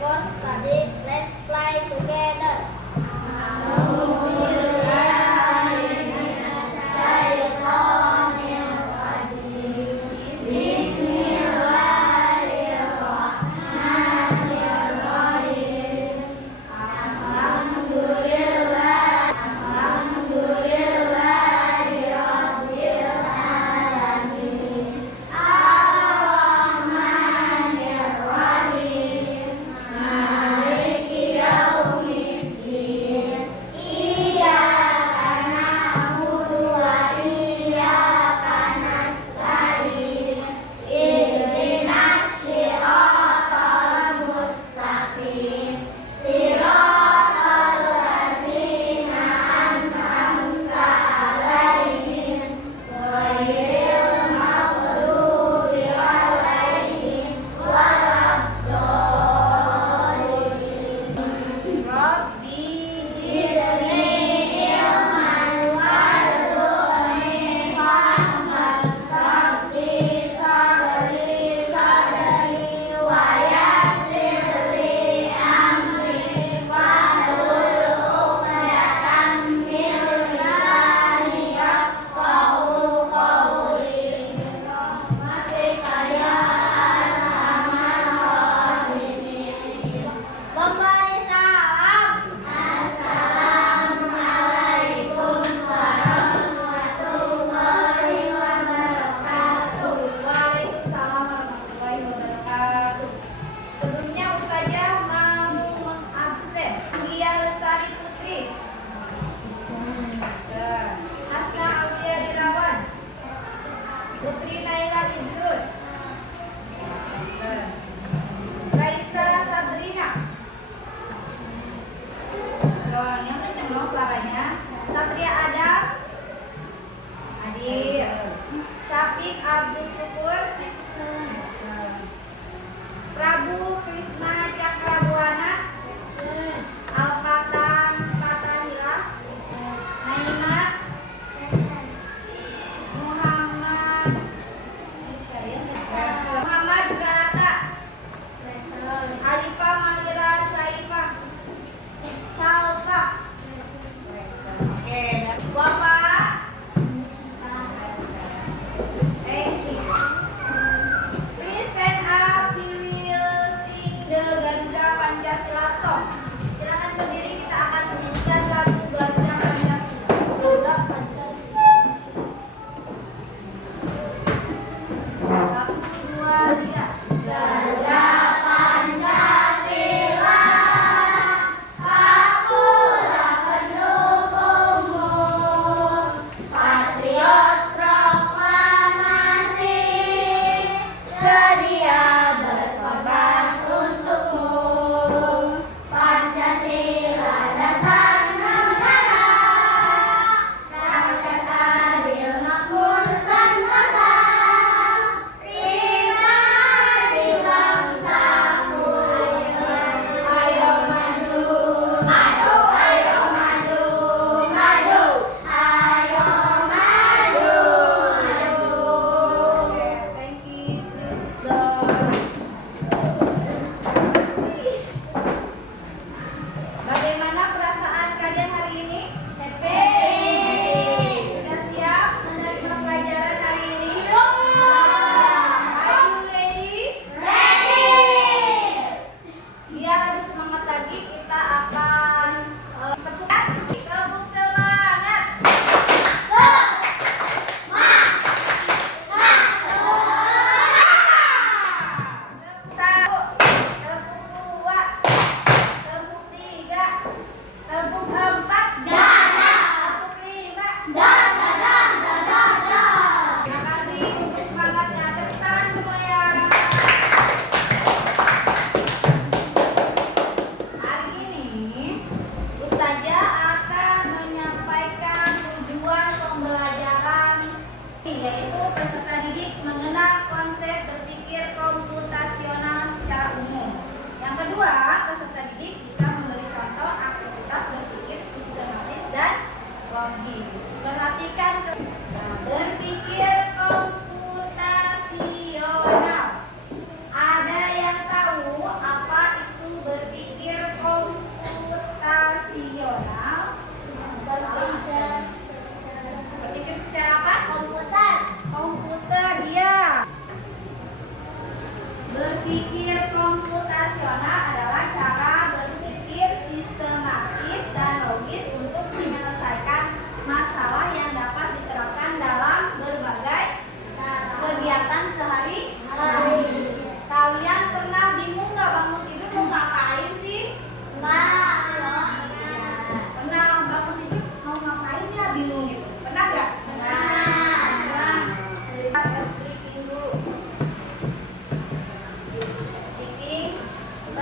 for study. Let's play together.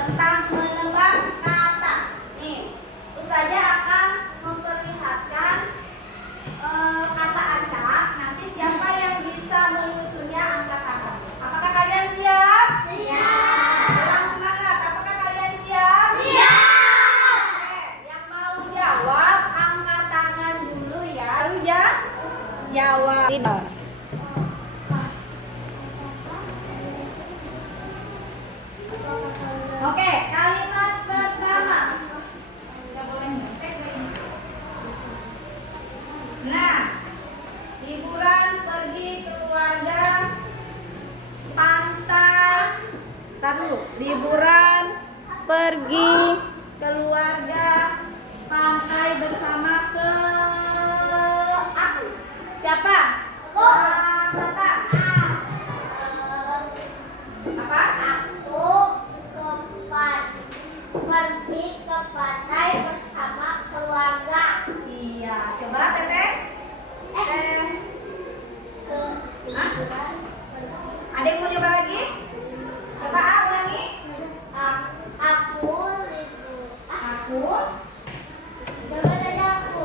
tentang menebak kata. Nih, Ustazah akan memperlihatkan kata acak. Nanti siapa yang bisa menyusunnya angkat tangan. Apakah kalian siap? Siap. Kurang semangat. Apakah kalian siap? Siap. Oke, yang mau jawab angkat tangan dulu ya. Baru ya jawab. Tidak. Oke, kalimat pertama. Nggak boleh nyontek ini. Nah, liburan pergi keluarga pantai. Ntar dulu. Liburan pergi keluarga pantai bersama ke aku. Siapa? Kata. Apa? Aku pergi ke pantai bersama keluarga. Iya, coba Teteh. Ke Hah? liburan Ada yang mau coba lagi? Coba ulangi. aku libur. Aku Coba tanya aku.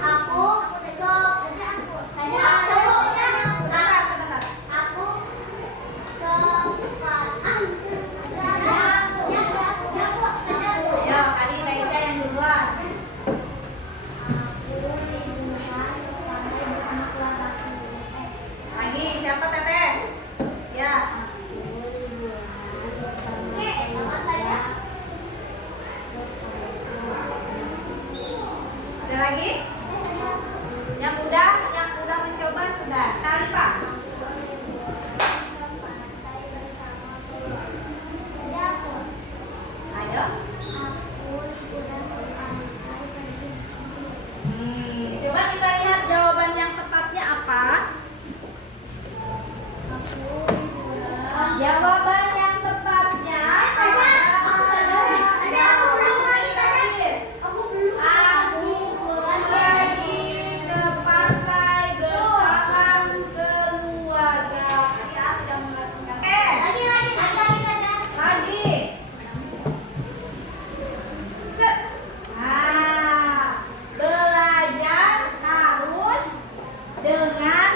Aku ke tanya aku. sebentar. Aku ke pantai. Ya, tadi Naida yang duluan. Aku liburan ke pantai bersama keluargaku. Lagi siapa Teteh? Ya. Ada lagi? Yang udah mencoba sudah. Kali Pak. Ayo. Coba kita lihat jawaban yang tepatnya apa? Jawaban yang tepatnya Aku pergi ke pantai bersama keluarga. Ya, tidak mengatakan. Lagi. Set. Nah, belajar harus dengan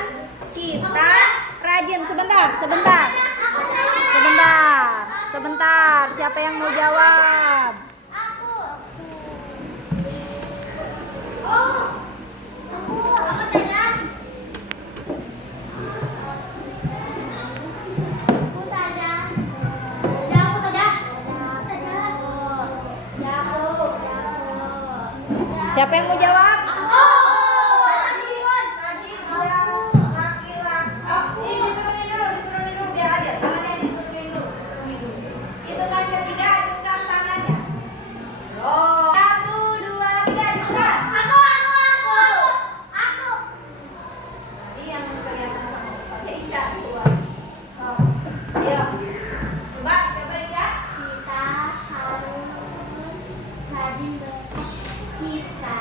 kita rajin. Sebentar. Siapa yang mau jawab? Siapa yang mau jawab? Tadi yang laki-laki. Oh, ini diturunin dulu biar adil. Tangannya diturunin dulu. Hitungan ketiga, acungkan tangannya. Loh. 1, 2, 3, hitungan. Tadi yang kelihatan sama Ustazah Ica duluan. Oh, ayo. Coba Ica. Kita harus rajin kita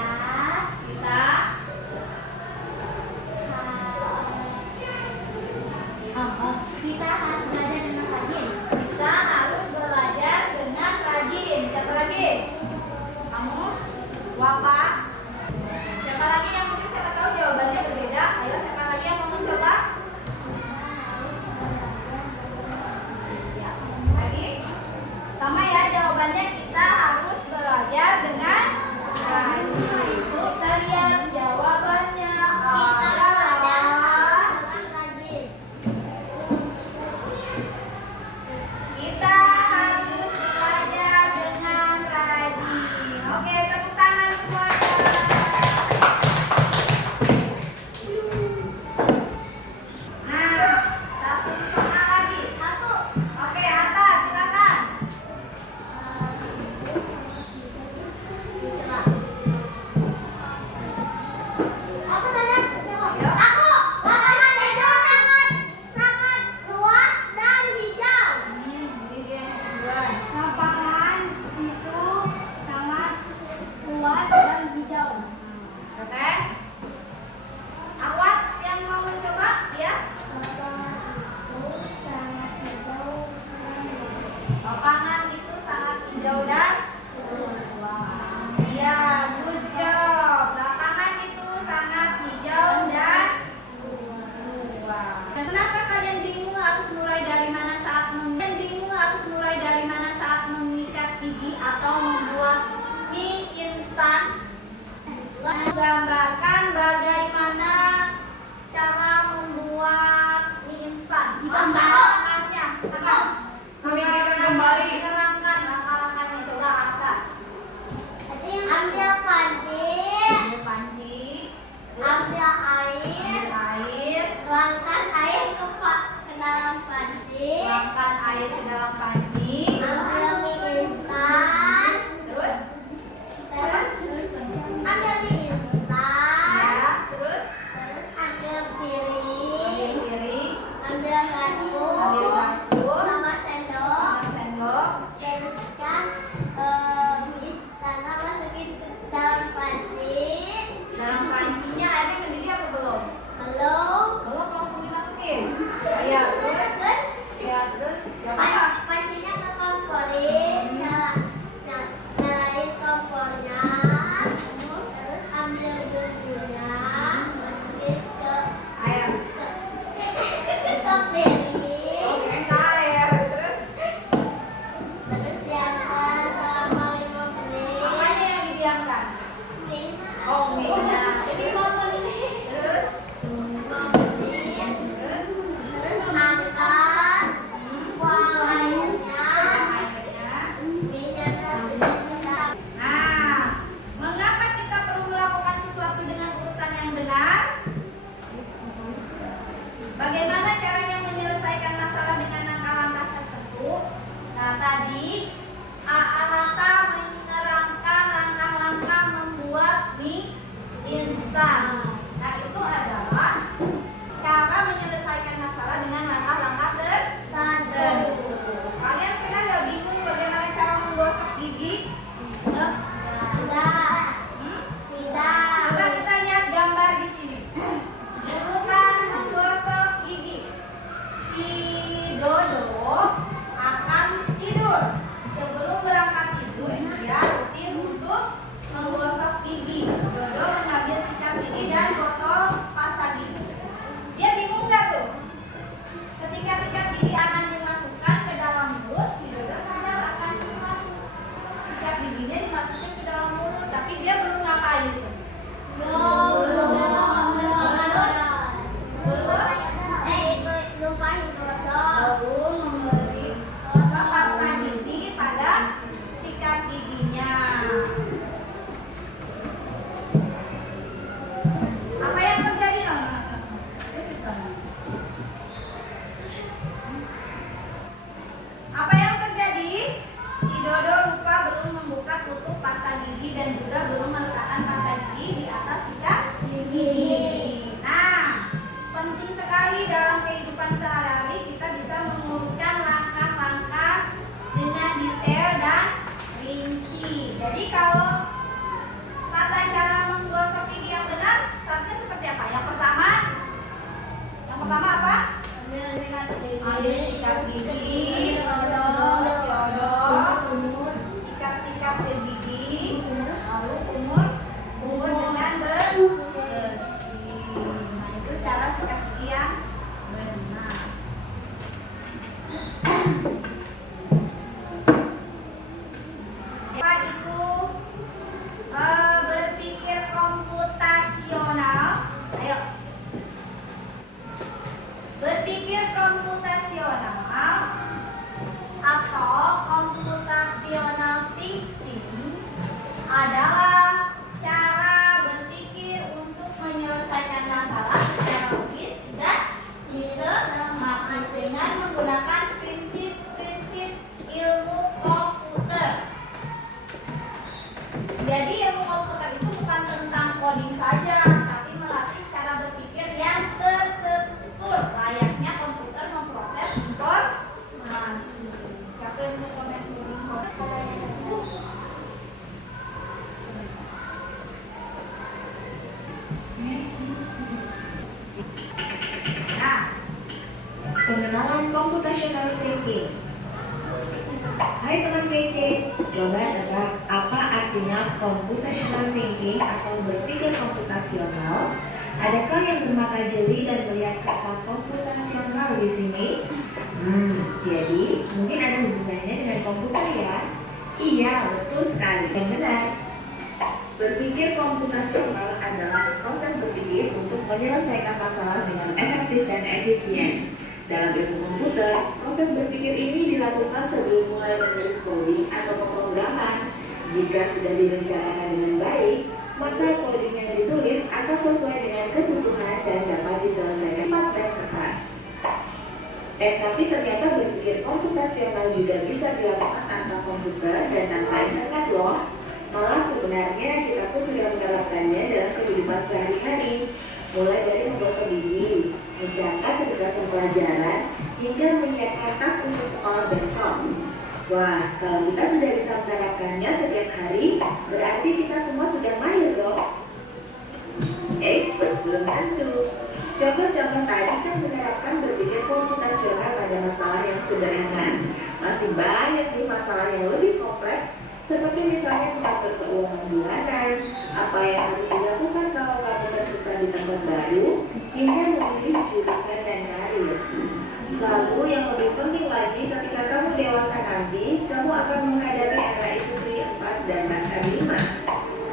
hijau dan iya, good job. Lapangan itu sangat hijau dan tua. Kenapa kalian bingung harus mulai dari mana saat mengikat gigi atau membuat mie instan? Gambarkan bagaimana cara membuat mie instan. Langkah-langkahnya, Memikirkan kembali. Terangkan langkah-langkahnya, coba kata. Ambil panci, ambil air, tuangkan air ke dalam panci, Tuangkan air ke dalam panci. ambil mie instan, Terus, ambil mie instan, ya, terus ambil ambil piring, piring, ambil garpu, ambil garpu, sama sendok, sama sendok. dan mie instannya masukin ke dalam panci. Dalam pancinya airnya mendidih apa belum? Belum. Belum, langsung dimasukin. Ya, terus, gak apa-apa. Pancinya ke komporin, nyalain kompornya, terus ambil bumbunya, masukin ke Air. piring, Oke, air. terus diangkat selama 5 menit. Apanya yang didiamkan? Oh, minyak. Jadi terus, Terus angkat, buang airnya, airnya. minyaknya sudah sedang. Nah, mengapa kita perlu melakukan sesuatu dengan urutan yang benar? Bagaimana caranya menyelesaikan masalah dengan langkah-langkah tertentu? Nah, tadi Aarata menerangkan langkah-langkah membuat mie instan. Nah, itu adalah cara menyelesaikan masalah dengan langkah-langkah tertentu. Kalian pernah nggak bingung bagaimana cara menggosok gigi? Tidak, Coba kita lihat gambar di sini. Urutan menggosok gigi. Si Dodo akan tidur. Sebelum berangkat tidur, dia rutin untuk menggosok gigi. Dodo mengambil sikat gigi dan botol pasta gigi. Dia bingung nggak tuh? Ketika sikat gigi akan dimasukkan ke dalam mulut, si Dodo sadar akan sesuatu. Sikat giginya dimasukin ke dalam mulut, tapi dia belum ngapain? Lalu memberi pasta gigi pada sikat giginya. Apa yang terjadi, Nona? Apa yang terjadi? Si Dodo lupa belum membuka tutup pasta gigi dan juga belum meletakkan pasta gigi di atas sikat gigi. Nah, penting sekali dalam kehidupan sehari-hari kita bisa mengurutkan langkah-langkah dengan detail dan rinci. Jadi kalau tata cara menggosok gigi yang benar seharusnya seperti apa? Yang pertama apa? Ambil sikat gigi, terus diodol, sikat-sikat ke gigi, lalu kumur dengan bersih. Nah, itu cara sikat gigi yang benar. Apa itu berpikir komputasional? Ayo. Berpikir komputasional atau computational thinking adalah cara berpikir untuk menyelesaikan masalah secara logis dan sistematis dengan menggunakan prinsip-prinsip ilmu komputer. Jadi ilmu komputer itu bukan tentang coding saja, tapi melatih cara berpikir yang terstruktur, layaknya komputer memproses informasi. Siapa yang mau komen dulu? Nah, Pengenalan computational thinking. Hai teman kece, Coba tebak apa artinya computational thinking atau berpikir komputasional? Adakah yang bermata jeli dan melihat kata komputasional di sini? Jadi mungkin ada hubungannya dengan komputer ya? Iya, betul sekali. Yang benar. Berpikir komputasional adalah proses berpikir untuk menyelesaikan masalah dengan efektif dan efisien. Dalam ilmu komputer, proses berpikir ini dilakukan sebelum mulai menulis coding atau pemrograman. Jika sudah direncanakan dengan baik, maka coding yang ditulis akan sesuai dengan kebutuhan dan dapat diselesaikan cepat dan tepat. Tapi ternyata berpikir komputasional juga bisa dilakukan tanpa komputer dan tanpa internet loh. Malah sebenarnya kita pun sudah menerapkannya dalam kehidupan sehari-hari, mulai dari menggosok gigi, mencatat tugasan pelajaran, hingga menyiapkan tas untuk sekolah besok. Wah, kalau kita sudah bisa menerapkannya setiap hari, berarti kita semua sudah mahir dong. Belum tentu. Contoh-contoh tadi kan menerapkan berpikir komputasional pada masalah yang sederhana. Masih banyak nih masalah yang lebih kompleks, seperti misalnya mengatur keuangan bulanan, apa yang harus dilakukan kalau kamu tersesat di tempat baru, hingga memilih jurusan dan karir. Lalu yang lebih penting lagi, ketika kamu dewasa nanti, kamu akan menghadapi era industri 4 dan bahkan 5.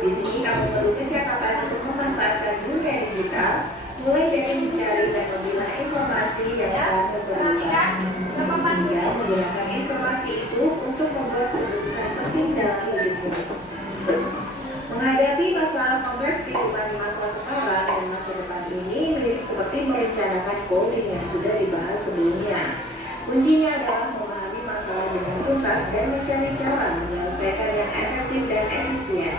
Di sini kamu perlu kecakapan untuk memanfaatkan dunia digital, mulai dari mencari dan memilah informasi yang telah terperlukan, hingga menggunakan informasi itu untuk membuat keputusan penting dalam hidupmu. Menghadapi masalah kompleks kehidupan di masa sekarang dan masa depan ini mirip seperti merencanakan coding yang sudah dibahas sebelumnya. Kuncinya adalah memahami masalah dengan tuntas dan mencari cara menyelesaikan yang efektif dan efisien.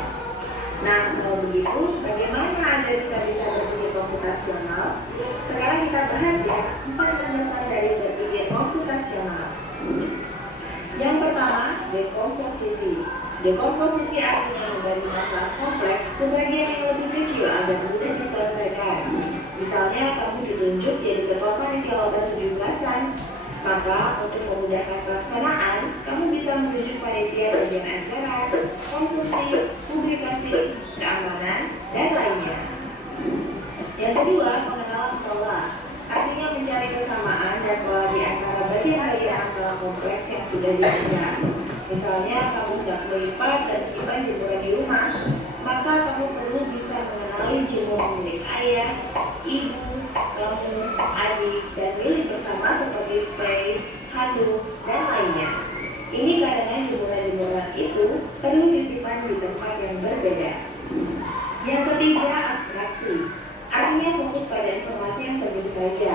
Nah, kalau begitu, bagaimana agar kita bisa berpikir komputasional? Sekarang kita bahas ya, 4 landasan dari berpikir komputasional. Yang pertama, dekomposisi. Dekomposisi artinya membagi masalah kompleks ke bagian yang lebih kecil agar mudah diselesaikan. Misalnya, kamu ditunjuk jadi ketua panitia lomba 17-an. Maka, untuk memudahkan pelaksanaan, kamu bisa menunjuk panitia bagian acara, konsumsi, publikasi, keamanan, dan lainnya. Yang kedua, pengenalan pola. Artinya mencari kesamaan dan pola di antara bagian-bagian masalah kompleks yang sudah dikerjakan. Misalnya, kamu hendak melipat dan menyimpan jemuran di rumah, maka kamu perlu bisa mengenali jemuran milik ayah, ibu, kamu, adik, dan milik bersama seperti spray, handuk, dan lainnya. Ini karena jemuran-jemuran itu perlu disimpan di tempat yang berbeda. Yang ketiga, abstraksi. Artinya fokus pada informasi yang penting saja,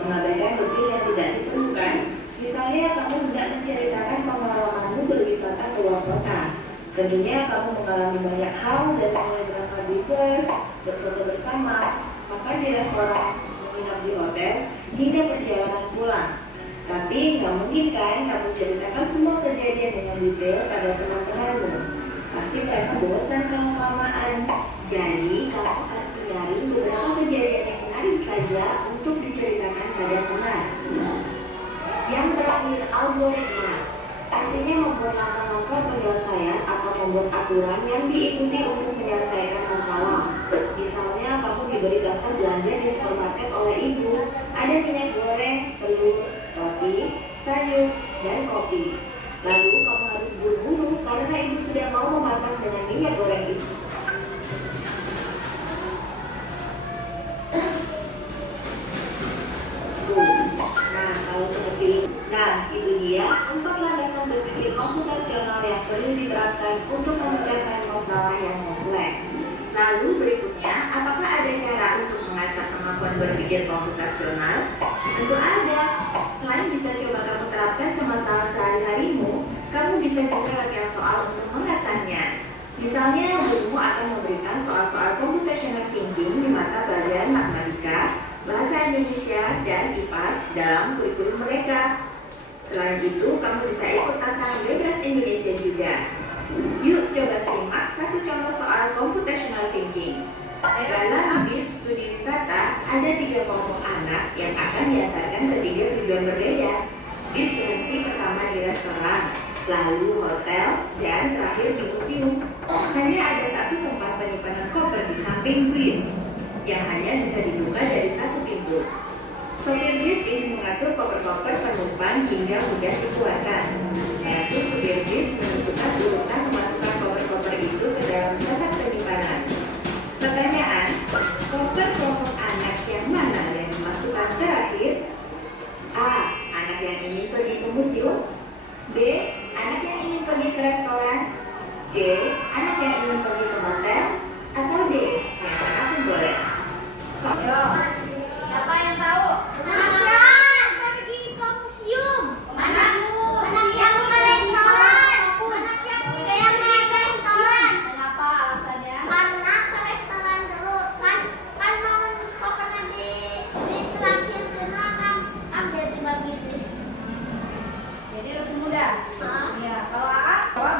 mengabaikan detail yang tidak diperlukan. Misalnya, kamu hendak menceritakan pengalamanmu berwisata ke luar kota. Tentunya kamu mengalami banyak hal dari mulai berangkat di bus, berfoto bersama, makan di restoran, menginap di hotel, hingga perjalanan pulang. Tapi nggak mungkin kan kamu ceritakan semua kejadian dengan detail pada teman-temanmu. Pasti mereka bosan kalau kelamaan. Jadi kamu harus menyaring beberapa kejadian yang menarik saja untuk diceritakan pada teman. Yang terakhir, algoritma. Artinya membuat langkah-langkah penyelesaian atau membuat aturan yang diikuti untuk menyelesaikan masalah. Misalnya, kamu diberi daftar belanja di supermarket oleh ibu. Ada minyak goreng, telur, roti, sayur, dan kopi. Lalu kamu harus buru-buru karena ibu sudah mau memasak dengan minyak goreng itu. Nah, itu dia 4 landasan berpikir komputasional yang perlu diterapkan untuk memecahkan masalah yang kompleks. Lalu berikutnya, apakah ada cara untuk mengasah kemampuan berpikir komputasional? Tentu ada. Selain bisa coba kamu terapkan ke masalah sehari-harimu, kamu bisa juga latihan soal untuk mengasahnya. Misalnya, gurumu akan memberikan soal-soal computational thinking di mata pelajaran matematika, bahasa Indonesia, dan IPAS dalam kurikulum mereka. Selain itu, kamu bisa ikut tantangan bebas Indonesia juga. Yuk coba simak satu contoh soal computational thinking. Dalam bis studi wisata, ada 3 kelompok anak yang akan diantarkan ke 3 tujuan berbeda. Bis berhenti pertama di restoran, lalu hotel, dan terakhir di museum. Hanya ada satu tempat penyimpanan koper di samping bis yang hanya bisa dibuka dari satu pintu. Sopir bis ini mengatur koper-koper penumpang hingga mudah dikeluarkan. Lalu supir bis menentukan urutan memasukkan koper-koper itu ke dalam tempat penyimpanan. Pertanyaan, koper kelompok anak yang mana yang dimasukkan terakhir? A. Anak yang ingin pergi ke museum. B. Anak yang ingin pergi ke restoran. C. Anak yang ingin pergi ke hotel. Atau D. Yang mana pun boleh. Ayo, siapa yang tahu? Anak yang pergi ke museum. Mana? Anak yang ke restoran. Anak yang ke restoran. Kenapa alasannya? Karena ke restoran dulu kan mau kopernya di terakhir kena kan ambil dibagi itu. Jadi lebih mudah. Hah? Ya, kalau A, jawab.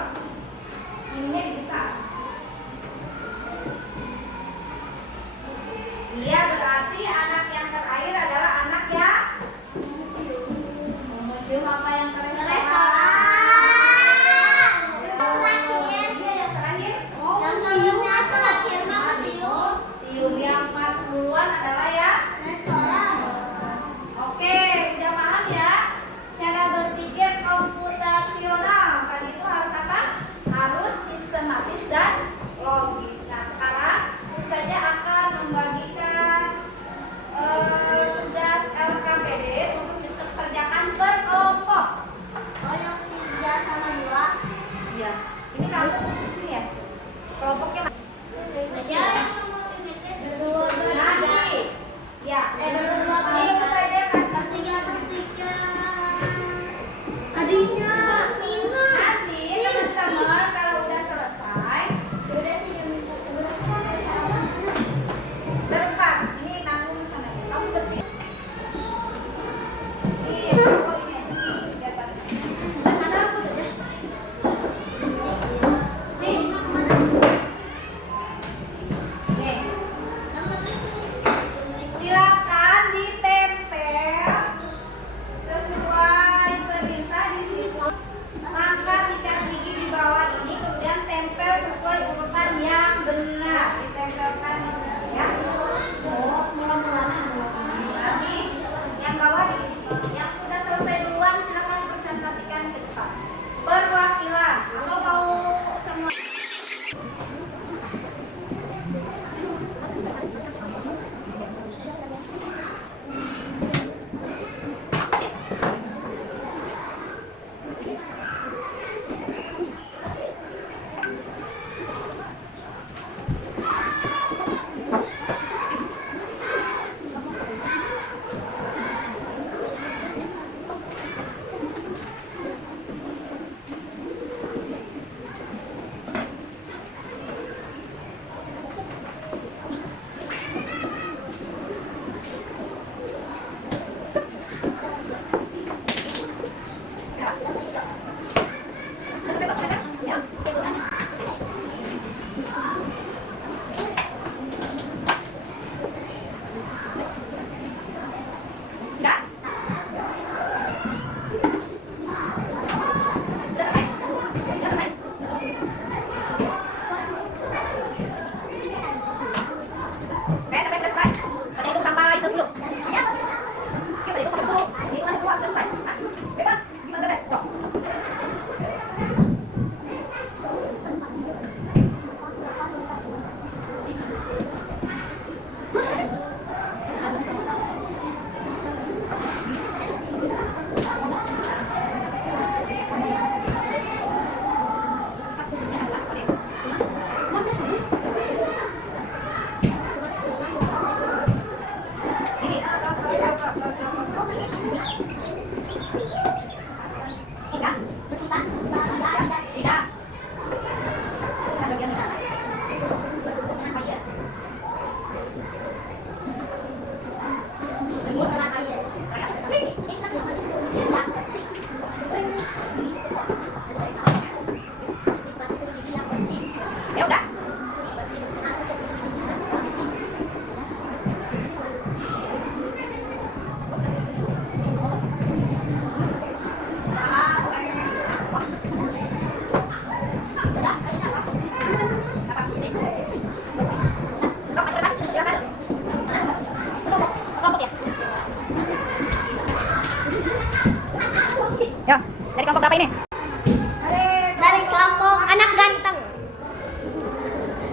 Ininya dibuka. Iya, berarti anak yang terakhir adalah anak yang museum apa yang ke Ke restoran? restoran. Ya. Terakhir. Iya, yang terakhir. Oh, Yang museum. sebelumnya terakhir mah museum. Museum yang masuk duluan adalah ya. Restoran. Oke, udah paham ya? Cara berpikir komputasional tadi itu harus apa? Harus sistematis dan logis. Nah, sekarang Ustazah akan membagikan tugas LKPD untuk dikerjakan berkelompok. Oh yang 3 sama 2. Iya. Ini kamu di sini ya? Kelompoknya mana? Aja. Nanti. Ya. dua Ini Ustazah kasih 3/3. Adinya. nanti teman-teman kalau udah selesai Udah sih yang minta depan ini nanggung sana kamu ketik iya oh ini depan mana aku udah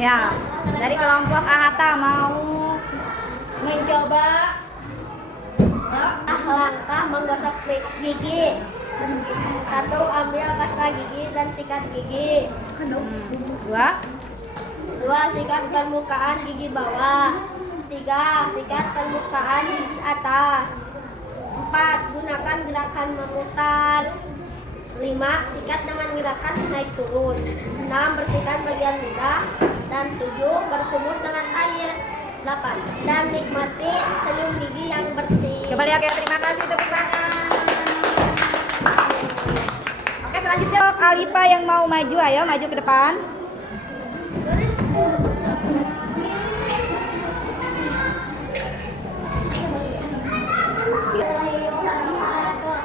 Ya, dari kelompok Ahata mau mencoba Langkah menggosok gigi. 1. Ambil pasta gigi dan sikat gigi. 2. Sikat permukaan gigi bawah. 3. Sikat permukaan gigi atas. 4. Gunakan gerakan memutar. 5. Sikat dengan gerakan naik turun. 6. Bersihkan bagian lidah. Dan 7. Berkumur dengan air. 8. Dan nikmati senyum gigi yang bersih. Coba lihat ya, terima kasih tepuk tangan. Oke, selanjutnya Alifa yang mau maju, ayo maju ke depan.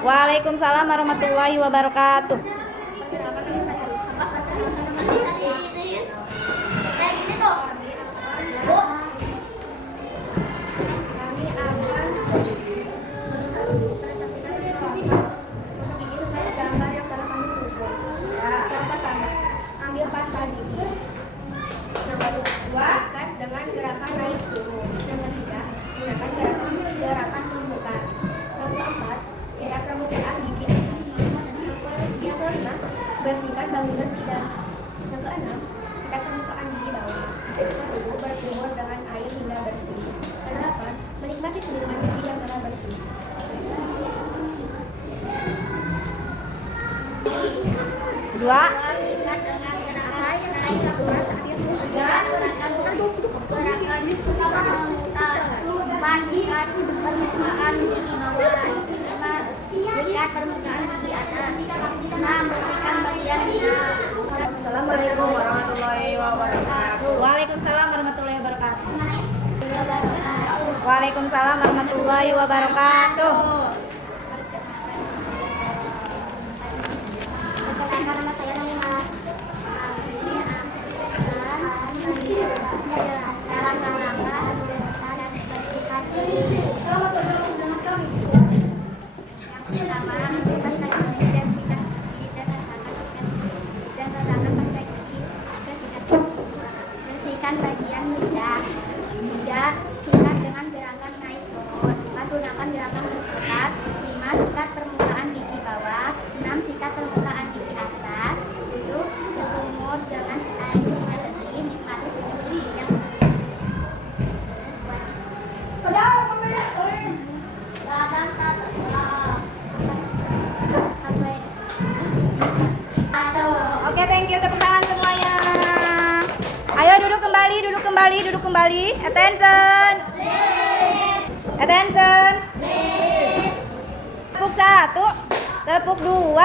Waalaikumsalam warahmatullahi wabarakatuh. Bisa diituin kayak gini tuh, Bu. Ambil pasta gigi. Nomor 2, sikat dengan gerakan naik turun. Nomor 3, gunakan gerakan pembuka. Nomor 4, sikat permukaan gigi. Yang kelima, bersihkan bangunan lidah. Yang keenam, sikat permukaan gigi bawah. Yang kedua, berkumur dengan air hingga bersih. Kedelapan, menikmati senyuman gigi yang telah bersih. Dua. Sikat dengan gerakan naik turun. 4. Sikat permukaan gigi bawah. 5. Sikat permukaan gigi atas. 6. Bersihkan bagian lidah. Assalamualaikum warahmatullahi wabarakatuh. Waalaikumsalam warahmatullahi wabarakatuh. Waalaikumsalam warahmatullahi wabarakatuh. Nama saya Nima. Bersihkan bagian lidah. 3. Sikat dengan gerakan naik turun. 4. Gunakan gerakan bersikat. 5. Sikat permukaan gigi bawah. 6. Sikat permukaan gigi atas. 7. Berkumur dengan air hingga bersih. Nikmati senyum gigi yang bersih. Oke, thank you, tepuk tangan semuanya. Ayo duduk kembali, duduk kembali, duduk kembali. Attention. Attention. Tepuk 1, tepuk 2,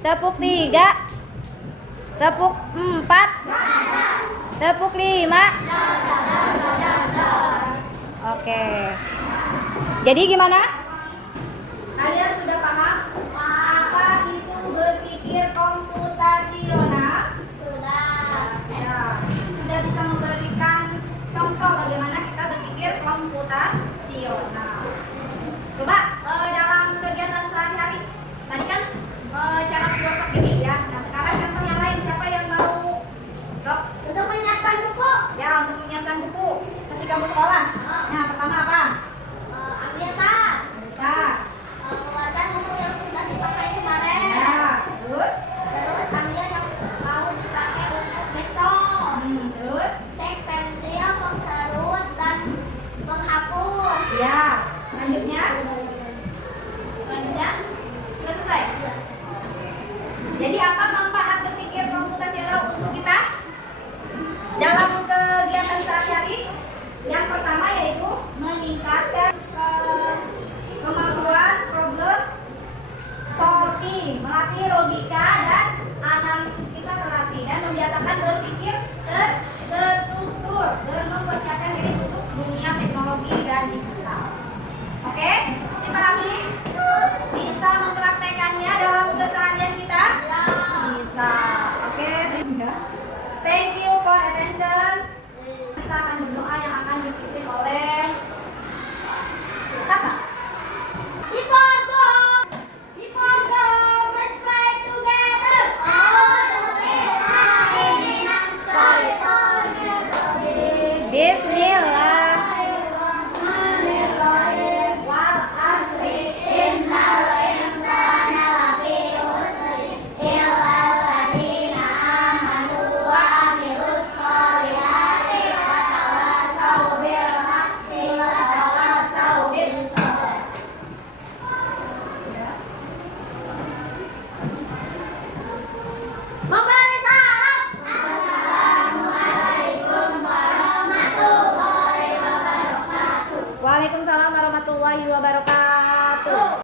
tepuk 3, tepuk 4, tepuk 5. Oke. Jadi gimana? Kalian sudah paham apa itu berpikir komputasional? Sudah bisa memberikan contoh bagaimana kita berpikir komputasional. Coba dalam kegiatan sehari-hari tadi kan cara menggosok gigi ya. Nah sekarang contoh yang lain, siapa yang mau? Sok. Untuk menyiapkan buku, Ya, untuk menyiapkan buku ketika mau sekolah. Nah pertama apa? ambil tas. Tas. Keluarkan buku yang sudah dipakai kemarin. Ya, terus? Terus ambil yang mau dipakai untuk besok. Terus? Cek pensil, penserut, dan penghapus. Ya. Selanjutnya? Selanjutnya? Sudah selesai? Jadi apa manfaat berpikir komputasional untuk kita dalam kegiatan sehari-hari? Yang pertama yaitu meningkatkan kemampuan problem solving, melatih logika dan analisis kita terlatih, dan membiasakan berpikir terstruktur dan mempersiapkan diri untuk dunia teknologi dan digital. Oke, dipahami? Bisa mempraktekannya dalam keseharian kita? Bisa. Oke, thank you for attention. Kita akan berdoa yang akan dipimpin oleh Kakak. Before go, let's play together. All the way, I'm sorry. Waalaikumsalam warahmatullahi wabarakatuh.